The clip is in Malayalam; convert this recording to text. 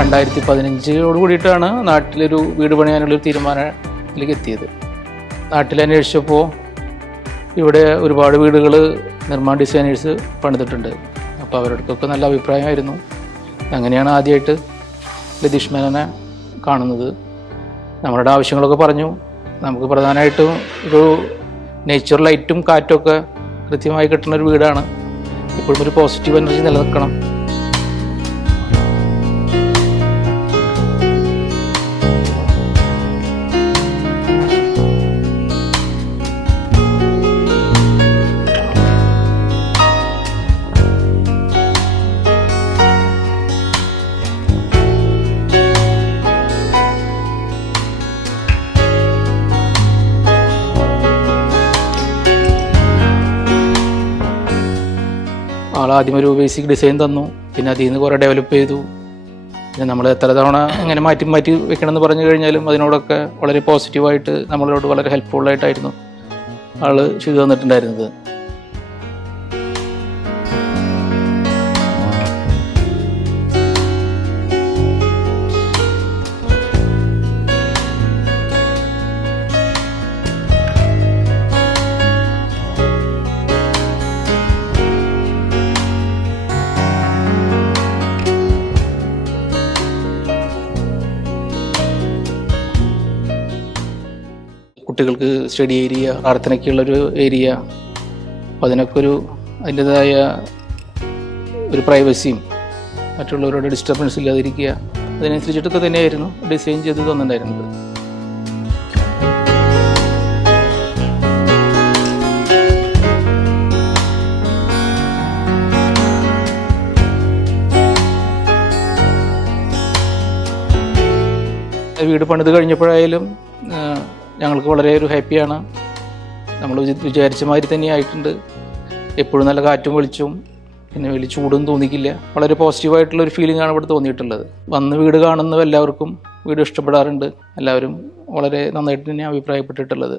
2015 കൂടിയിട്ടാണ് നാട്ടിലൊരു വീട് പണിയാനുള്ളൊരു തീരുമാനത്തിലേക്ക് എത്തിയത്. നാട്ടിൽ അന്വേഷിച്ചപ്പോൾ ഇവിടെ ഒരുപാട് വീടുകൾ നിർമ്മാണ ഡിസൈനേഴ്സ് പണിതിട്ടുണ്ട്. അപ്പോൾ അവരോടൊക്കെ നല്ല അഭിപ്രായമായിരുന്നു. അങ്ങനെയാണ് ആദ്യമായിട്ട് ലതീഷ് മേനോനെ കാണുന്നത്. നമ്മളുടെ ആവശ്യങ്ങളൊക്കെ പറഞ്ഞു. നമുക്ക് പ്രധാനമായിട്ടും ഒരു നേച്ചർ ലൈറ്റും കാറ്റൊക്കെ കൃത്യമായി കിട്ടുന്ന ഒരു വീടാണ്. ഇപ്പോഴും ഒരു പോസിറ്റീവ് എനർജി നിലനിൽക്കണം. ആദ്യം ഒരു ബേസിക് ഡിസൈൻ തന്നു. പിന്നെ അതിൽ നിന്ന് കുറേ ഡെവലപ്പ് ചെയ്തു. പിന്നെ നമ്മൾ എത്ര തവണ അങ്ങനെ മാറ്റി വെക്കണമെന്ന് പറഞ്ഞു കഴിഞ്ഞാലും അതിനോടൊക്കെ വളരെ പോസിറ്റീവായിട്ട് നമ്മളോട് വളരെ ഹെൽപ്ഫുള്ളായിട്ടായിരുന്നു ആൾ ചെയ്തു തന്നിട്ടുണ്ടായിരുന്നത്. കുട്ടികൾക്ക് സ്റ്റഡി ഏരിയ, പ്രാർത്ഥനയ്ക്കുള്ളൊരു ഏരിയ, അപ്പോൾ അതിനൊക്കെ അതിൻ്റെതായ ഒരു പ്രൈവസിയും മറ്റുള്ളവരോട് ഡിസ്റ്റർബൻസ് ഇല്ലാതിരിക്കുക, അതിനനുസരിച്ചിട്ടൊക്കെ തന്നെയായിരുന്നു ഡിസൈൻ ചെയ്ത് തന്നിട്ടുണ്ടായിരുന്നത്. വീട് പണിത് കഴിഞ്ഞപ്പോഴായാലും ഞങ്ങൾക്ക് വളരെ ഒരു ഹാപ്പിയാണ്. നമ്മൾ വിചാരിച്ച മാതിരി തന്നെ ആയിട്ടുണ്ട്. എപ്പോഴും നല്ല കാറ്റും വെളിച്ചവും, പിന്നെ വലിയ ചൂടും തോന്നിക്കില്ല. വളരെ പോസിറ്റീവായിട്ടുള്ളൊരു ഫീലിംഗ് ആണ് ഇവിടെ തോന്നിയിട്ടുള്ളത്. വന്ന് വീട് കാണുന്ന എല്ലാവർക്കും വീട് ഇഷ്ടപ്പെടാറുണ്ട്. എല്ലാവരും വളരെ നന്നായിട്ട് തന്നെ അഭിപ്രായപ്പെട്ടിട്ടുള്ളത്.